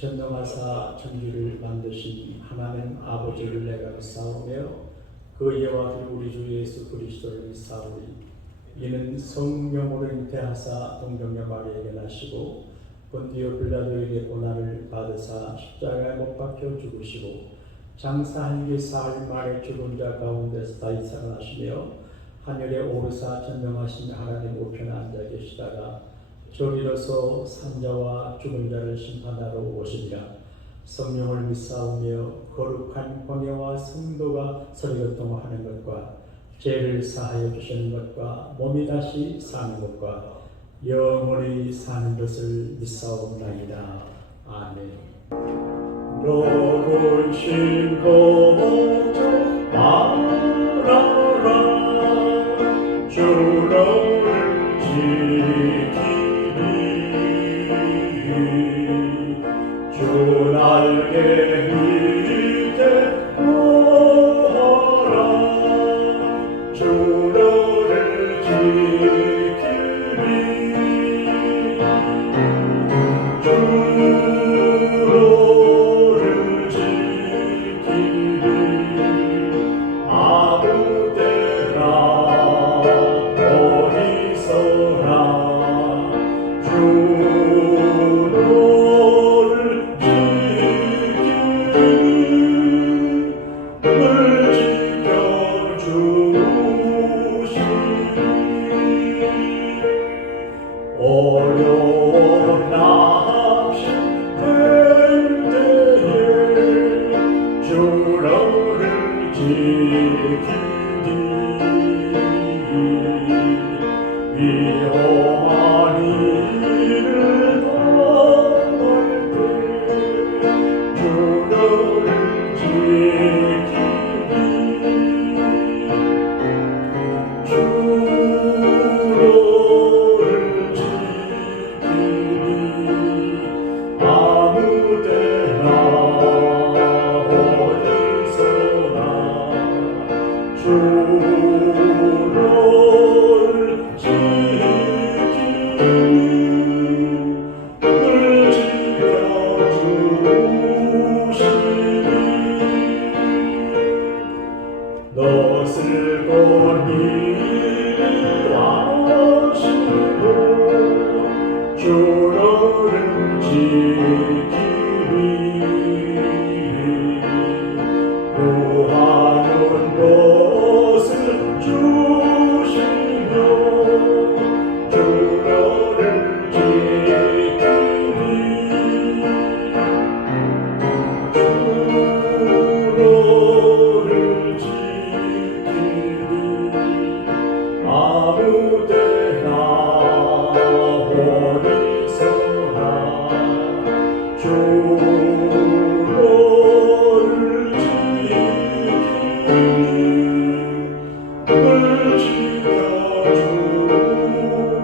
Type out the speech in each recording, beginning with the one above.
전능하사 천지를 만드신 하나님 아버지를 내가 믿사오며 그 이와 그 우리 주 예수 그리스도를 믿사오니 이는 성령으로 잉태하사 동정녀 마리아에게 나시고 본디오 빌라도에게 고난을 받으사 십자가에 못 박혀 죽으시고 장사 한기 사흘 만에 죽은 자 가운데서 다시 살아나시며 하늘에 오르사 전능하신 하나님 우편에 앉아 계시다가 저리로서 산자와 죽은 자를 심판하러 오시리라. 성령을 믿사오며 거룩한 공예와 성도가 서리교통하는 것과 죄를 사하여 주시는 것과 몸이 다시 사는 것과 영원히 사는 것을 믿사옵나이다. 아멘. 녹은 신고 말하라 주를 지키리 주 날개 밑에 모아라 주를 지키리 주를 지키리 아무 때나 어디서나 어려운 납실 될 때에 주를 지키리 위험한 일을 당할 때 주를 지키리 너슬 곧 이리 와시고 주를 지키리 구하는 것을 주시며 주를 지키리 아무 때나 어디서나 주를 지키리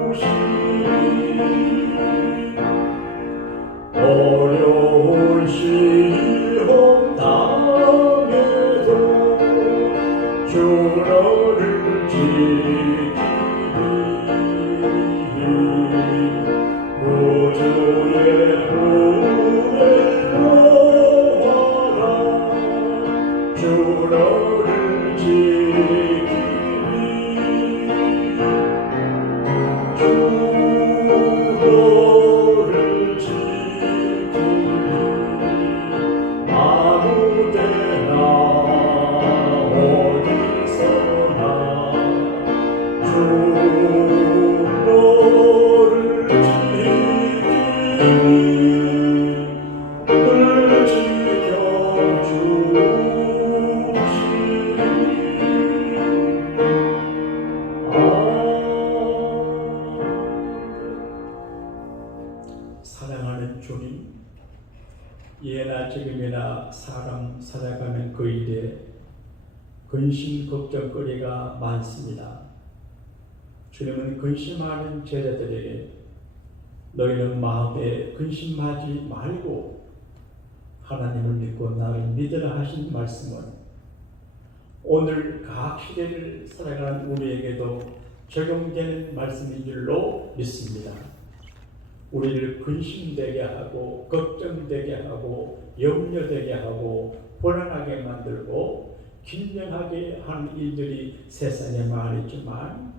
지켜주시리 어려운 시험 당해도 주를 지키리 우주의 후에 놓아라 주를 지키리 주를 지키리 아무 때나 어디서나 주를 사랑하는 주님, 예나 지금이나 사람 살아가는 그 일에 근심 걱정거리가 많습니다. 주님은 근심하는 제자들에게 너희는 마음에 근심하지 말고 하나님을 믿고 나를 믿으라 하신 말씀은 오늘 각 시대를 살아가는 우리에게도 적용되는 말씀인 줄로 믿습니다. 우리를 근심되게 하고 걱정되게 하고 염려되게 하고 불안하게 만들고 긴장하게 하는 일들이 세상에 많았지만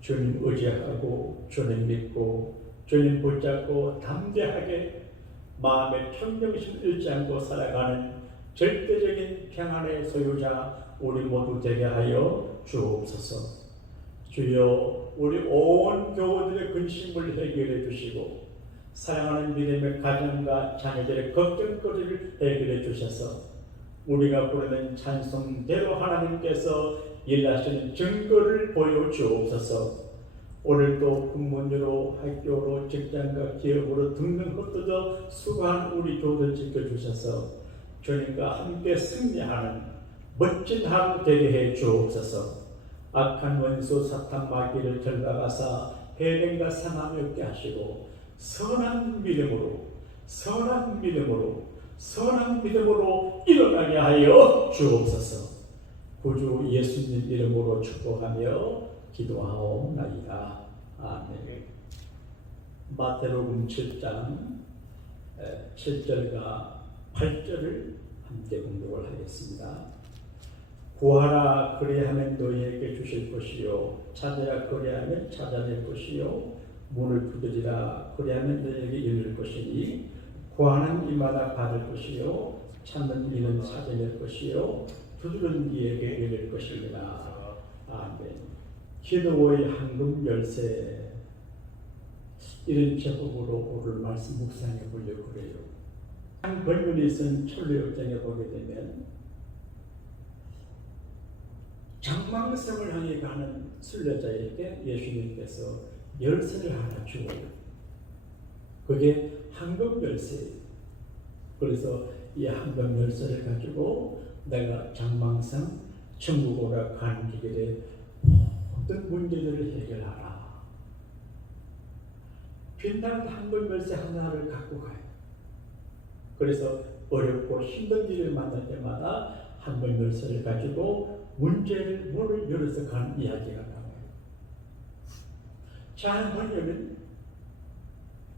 주님 의지하고 주님 믿고 주님 붙잡고 담대하게 마음의 평정심 잃지 않고 살아가는 절대적인 평안의 소유자 우리 모두 되게 하여 주옵소서. 주여, 우리 온 교우들의 근심을 해결해 주시고 사랑하는 믿음의 가정과 자녀들의 걱정거리를 해결해 주셔서 우리가 부르는 찬송대로 하나님께서 일하시는 증거를 보여주옵소서. 오늘도 군문으로 학교로 직장과 기업으로 등등 흩어져 수고한 우리 교우들 지켜주셔서 주님과 함께 승리하는 멋진 하루 되게 해 주옵소서. 악한 원수 사탄 마귀를 결박하사 해len과 상함이 없게 하시고 선한 믿음으로 일어나게 하여 주옵소서. 구주 예수님 이름으로 축복하며 기도하옵나이다. 아멘. 마태복음 7장 7절과 8절을 함께 공독을 하겠습니다. 구하라 그리하면 너희에게 주실 것이요 찾으라 그리하면 찾아낼 것이요 문을 두드리라 그리하면 너희에게 열릴 것이니 구하는 이마다 받을 것이요 찾는 이는 찾아낼 것이요 두드리는 이에게 열릴 것이니라. 아멘. 기도의 황금 열쇠, 이런 제목으로 오늘 말씀 묵상해 보려고 그래요. 한 번문이 쓴 철로역정에 보게 되면 장망성을 향해 가는 순례자에게 예수님께서 열쇠를 하나 주어요. 그게 황금 열쇠예요. 그래서 이 황금 열쇠를 가지고 내가 장망성 천국으로 가는 길에 모든 문제들을 해결하라. 빛나는 황금 열쇠 하나를 갖고 가요. 그래서 어렵고 힘든 일을 만날 때마다 황금 열쇠를 가지고 문을 열어서 가는 이야기가 나와요. 자, 뭐냐면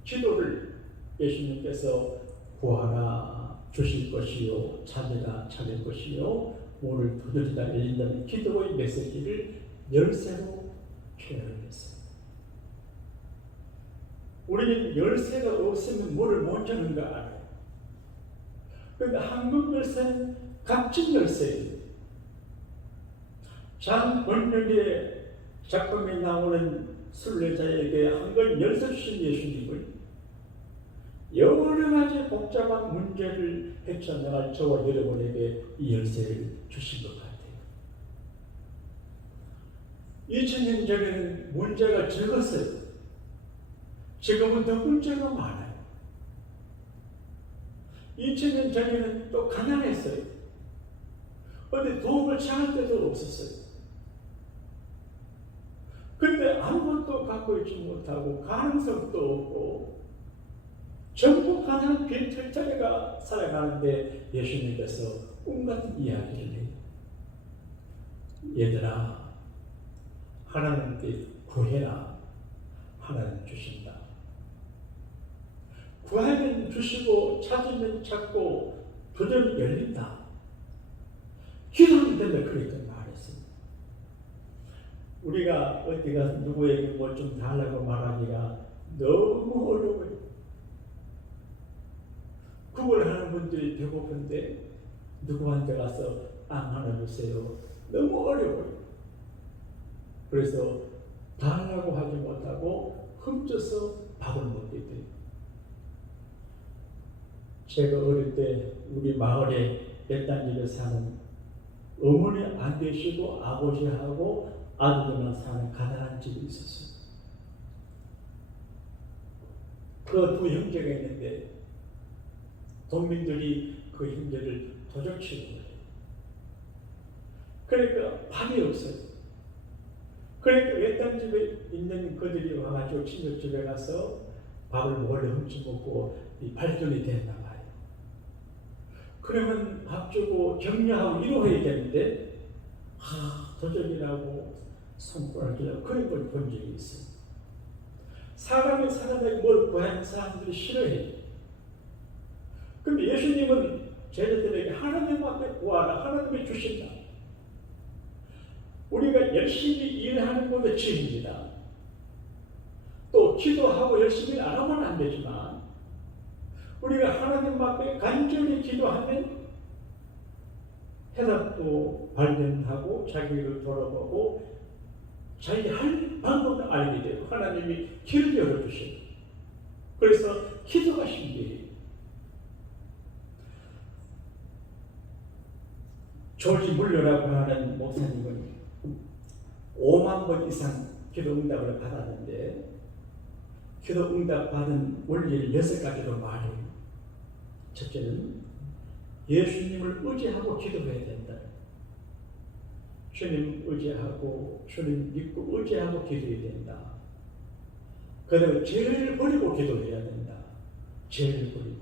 기도를 예수님께서 구하라 주실 것이요 찾으라 찾을 것이요 문을 두드리다 열린다는 기도의 메시지를 열쇠로 표현을 했어요. 우리는 열쇠가 없으면 문을 못 여는 거 알아요. 그런데 황금 열쇠는 값진 열쇠예요. 장권력의 작품에 나오는 순례자에게 황금 열쇠 주신 예수님을 여러 가지 복잡한 문제를 헤쳐나갈 저와 여러분에게 이 열쇠를 주신 것 같아요. 2000년 전에는 문제가 적었어요. 지금은 더 문제가 많아요. 2000년 전에는 또 가난했어요. 그런데 도움을 찾을 데도 없었어요. 근데 아무것도 갖고 있지 못하고 가능성도 없고 전부 가난한 빈털터리가 살아가는데 예수님께서 온갖 이야기를 해요. 얘들아, 하나님께 구해라. 하나님 주신다. 구하면 주시고 찾으면 찾고 두드리면 열린다. 기도하면 된다. 그렇게 말했습니다. 우리가 어디 가서 누구에게 뭐 좀 달라고 말하기가 너무 어려워요. 구걸하는 분들이 배고픈데 누구한테 가서 빵 하나 주세요. 너무 어려워요. 그래서 달라고 하지 못하고 훔쳐서 밥을 먹게 돼요. 제가 어릴 때 우리 마을에 옛단집에 사는 어머니 안 계시고 아버지하고 아들들만 사는 가난한 집이 있었어요. 그 두 형제가 있는데 동민들이 그 형제를 도적치는 거예요. 그러니까 밥이 없어요. 그러니까 외딴 집에 있는 그들이 와가지고 친척집에 가서 밥을 몰래 훔쳐먹고 이 발전이 됐나 봐요. 그러면 밥 주고 격려하고 위로해야 되는데 도적이라고 손가락이라고 그런 걸 본 적이 있어요. 사람에게 뭘 구하는 사람들이 싫어해요. 근데 예수님은 제자들에게 하나님 앞에 구하라, 하나님이 주신다. 우리가 열심히 일하는 것도 죄입니다. 또 기도하고 열심히 안 하면 안 되지만 우리가 하나님 앞에 간절히 기도하면 해답도 발견하고 자기를 돌아보고 자기 할 방법을 알게 되고 하나님이 길을 열어주시고 그래서 기도가 신비해요. 조지 물러라고 하는 목사님은 5만 번 이상 기도 응답을 받았는데 기도 응답 받은 원리를 6가지로 말해요. 첫째는 예수님을 의지하고 기도해야 된다. 주님 의지하고 주님 믿고 의지하고 기도해야 된다. 그다음에 죄를 버리고 기도해야 된다. 죄를 버리고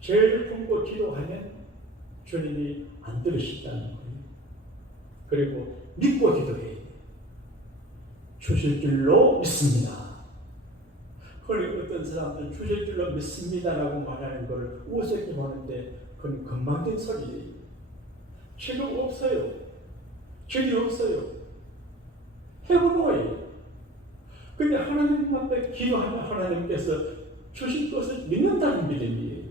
죄를 품고 기도하면 주님이 안 들으신다는 거예요. 그리고 믿고 기도해야 돼요. 주실 줄로 믿습니다. 그리고 어떤 사람들은 주실 줄로 믿습니다라고 말하는 걸 우습게 보는데 그건 건방진 소리예요. 지금 없어요. 길이 없어요. 해보노예요. 근데 하나님 앞에 기도하면 하나님께서 주실 것을 믿는다는 믿음이에요.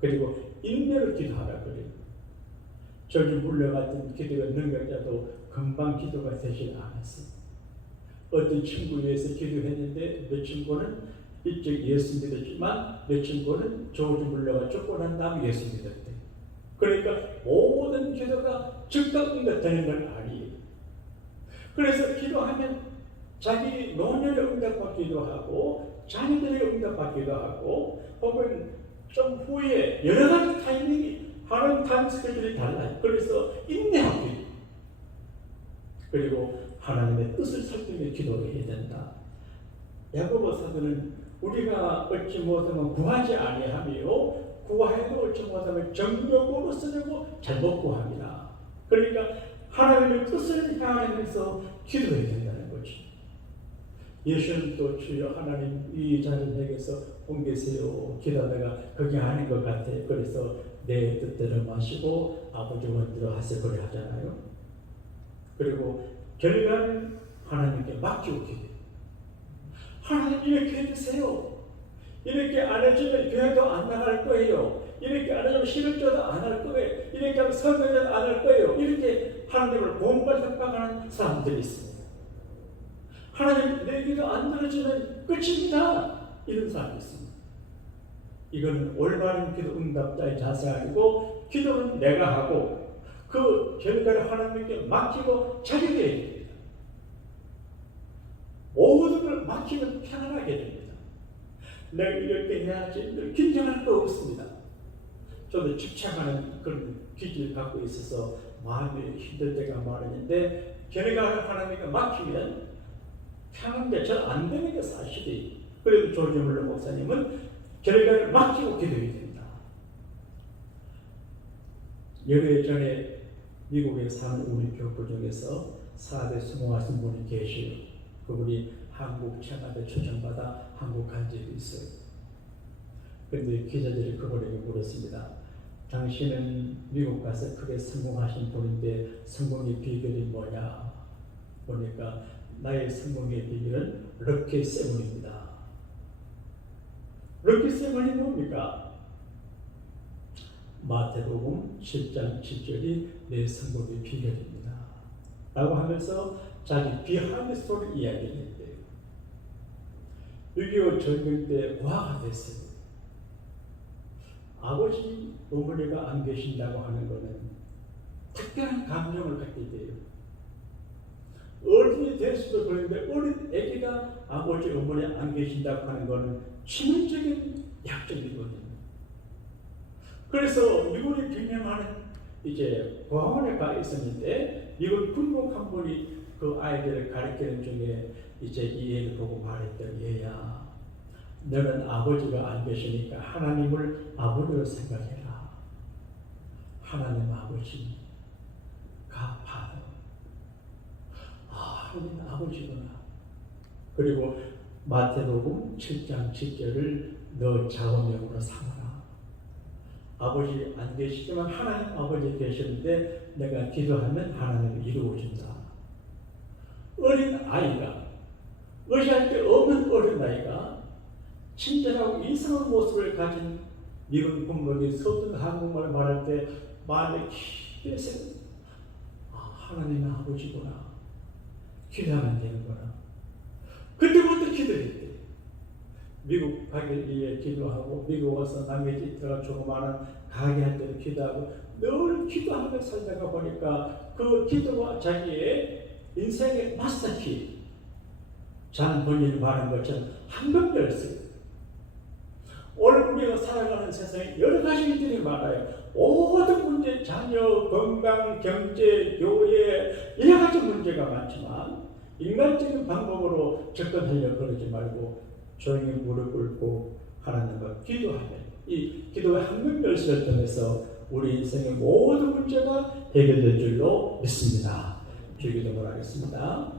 그리고 인내로 기도하라 그래요. 저기 물려갔던 기도가 능력자도 금방 기도가 되지 않았어요. 어떤 친구 위해서 기도했는데 몇 친구는 일찍 예수 믿었지만 몇 친구는 조지 물려가 죽고 난 다음 예수 믿었대. 그러니까 모든 기도가 즉각 응답되는 건 아니에요. 그래서 기도하면 자기 노년에 응답받기도 하고 자녀들에게 응답받기도 하고 혹은 좀 후에 여러 가지 타이밍이 하는 타임 스케줄이 달라요. 그래서 인내하고 그리고 하나님의 뜻을 살피며 기도를 해야 된다. 야고보 사도는 우리가 얻지 못하면 구하지 아니하며 구하여도 얻지 못하면 정욕으로 쓰려고 잘못 구합니다. 그러니까 하나님의 뜻을 향하면서 기도해야 된다는 거지. 예수는 또 주여 하나님 이 자를 내게서 옮기세요 기도하다가 그게 아닌 것 같아. 그래서 내 뜻대로 마시고 아버지 원대로 하세요 그래 하잖아요. 그리고 결과는 하나님께 맡기고 기도해요. 하나님 이렇게 해주세요. 이렇게 안 해주면 교회도 안 나갈 거예요. 이렇게 안 해주면 실업자도 안 할 거예요. 이렇게 하면 설교도 안 할 거예요. 이렇게 하나님을 공부할 협박하는 사람들이 있습니다. 하나님 내 기도 안 들어주면 끝입니다. 이런 사람이 있습니다. 이건 올바른 기도 응답자의 자세 아니고 기도는 내가 하고 그 결과를 하나님께 맡기고 자격해야 됩니다. 모든 걸 맡기면 편안하게 됩니다. 내가 이렇게 해야지 늘 긴장할 거 없습니다. 저도 집착하는 그런 기질을 갖고 있어서 마음이 힘들 때가 많은데 결과를 하나님께 맡기면 편한데 잘 안 되는 게 사실이에요. 그래도 조지물러 목사님은 결과를 맡기고 기도해야 된다. 열흘 전에 미국에 사는 우리 교포 중에서 4대 수모하신 분이 계셔요. 그분이 한국 청와대 초청받아 한국 간 적이 있어요. 그런데 기자들이 그분에게 물었습니다. 당신은 미국 가서 크게 성공하신 분인데 성공의 비결이 뭐냐? 보니까 나의 성공의 비결은 럭키 세븐입니다. 럭키 세븐이 뭡니까? 마태복음 7장 7절이 내 성공의 비결입니다. 라고 하면서 자기 비하인드 스토리 이야기를 했대요. 6.25 전쟁 때 고아가 됐어요. 아버지, 어머니가 안 계신다고 하는 것은 특별한 감정을 갖게 돼요. 어른이 될 수도 그런데 어린 아기가 아버지, 어머니 안 계신다고 하는 것은 치명적인 약점이거든요. 그래서 미국이 경영하는 이제 고아원에 가 있었는데 미국 군복 한 분이 그 아이들을 가르치는 중에 이제 이 애를 보고 말했던 얘야. 너는 아버지가 안 계시니까 하나님을 아버지로 생각해라. 하나님 아버지가 봐요. 아, 하나님 아버지구나. 그리고 마태복음 7장 7절을 너 좌우명으로 삼아라. 아버지 안 계시지만 하나님 아버지 계시는데 내가 기도하면 하나님이 이루어준다. 어린 아이가, 의지할 데 없는 어린 아이가 친절하고 이상한 모습을 가진 미국 군복이 서툰 한국말을 말할 때 말에 깊게 하나님의 아버지구나. 기도하면 되는구나. 그때부터 기도했대. 미국 가기 위해 기도하고 미국 와서 남의 집 들어가 조그마한 가게 할 때도 기도하고 늘 기도하며 살다가 보니까 그 기도가 자기의 인생의 마스터키 장 본인이 말한 것처럼 한번열쇠. 오늘 우리가 살아가는 세상에 여러 가지 일들이 많아요. 모든 문제, 자녀, 건강, 경제, 교회 여러 가지 문제가 많지만 인간적인 방법으로 접근하려고 그러지 말고 조용히 무릎 꿇고 하나님과 기도하면 이 기도의 한번열쇠를 통해서 우리 인생의 모든 문제가 해결될 줄로 믿습니다. 기도를 하겠습니다.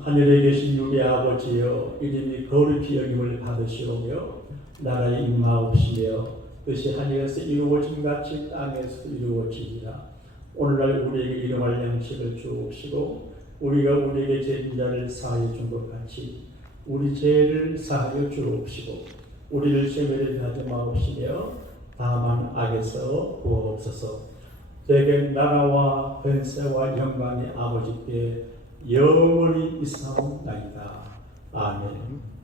하늘에 계신 우리 아버지여, 이름이 거룩히 여김을 받으시오며 나라의 임하옵시며 뜻이 하늘에서 이루어진 같이 땅에서 이루어지리라. 오늘날 우리에게 일용할 양식을 주옵시고 우리가 우리에게 죄진 자를 사하여 준 것 같이 우리 죄를 사하여 주옵시고 우리를 시험에 하지 마옵시며 다만 악에서 구하옵소서. 대개 나라와 권세와 영광이 아버지께 영원히 있사옵나이다. 아멘.